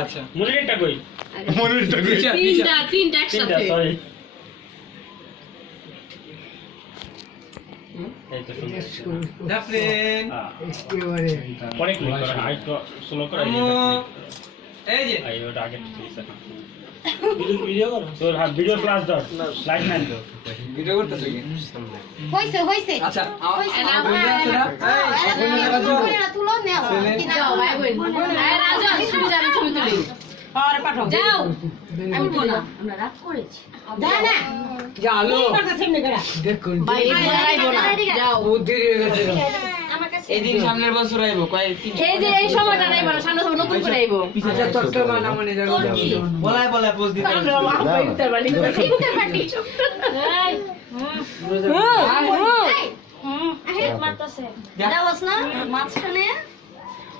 আচ্ছা মনিটরটা কই তিনটা একসাথে সরি এই তো শুনুন ডাফলেন একেবারে পরে ক্লিক করো আইটো স্লো করো এই যে আইওটা আগে ঠিক আছে ভিডিও করো তোর হাত ভিডিও ক্লাস দাও লাইট নাই তো ভিডিও করতেছ কি হইছে আচ্ছা না তুলো নেও যাও ভাই বোন আরে রাজা ছবি যাবে ছবি তুলি আরে পাঠাও যাও আমি বলবো না আমরা রাত করেছি যা না জালো দেখুন ভাই আইবো না যাও বুদ্ধি হয়ে গেছে আমার কাছে এদিন সামনের বছর আইবো কয় এই যে এই সময়টা নাই বড় সামনে সব নতুন করে আইবো আচ্ছা তোরটা বানা মানে জানো বলাই পোজ দিতে আমরা ইফতার বাড়ি ইফতার পার্টি এই মারতাছে দাওস না মাছখানে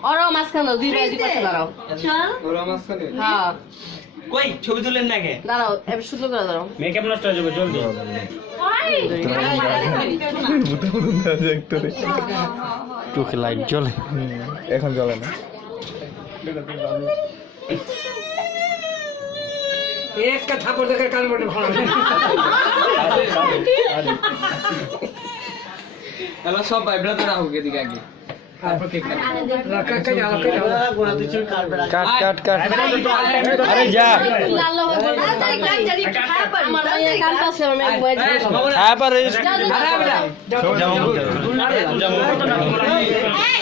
ওরও মাছখানে দুই ভাই দুই পাশে দাঁড়াও চল ওরা মাঝখানে হ্যাঁ কই ছবি তুলেন না কে দাঁড়াও এবার সুন্দর করে দাঁড়াও মেকআপ নষ্ট হয়ে যাবে জলদি চোখে লাইট জ্বলে এখন জ্বলে না একটা থাপড় দেখে কান মোটে ভালো হ্যালো সব ভাই ব্রাদার রাখো এদিকে আগে তারপর কেক কাটে কাট আরে যা লাল আমার মায়ের কানটা আছে আমার হ্যাঁ পারে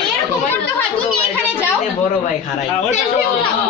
এরকম করতে হয় তুমি এখানে যাও বড় ভাই খারাই সেলফি উঠাও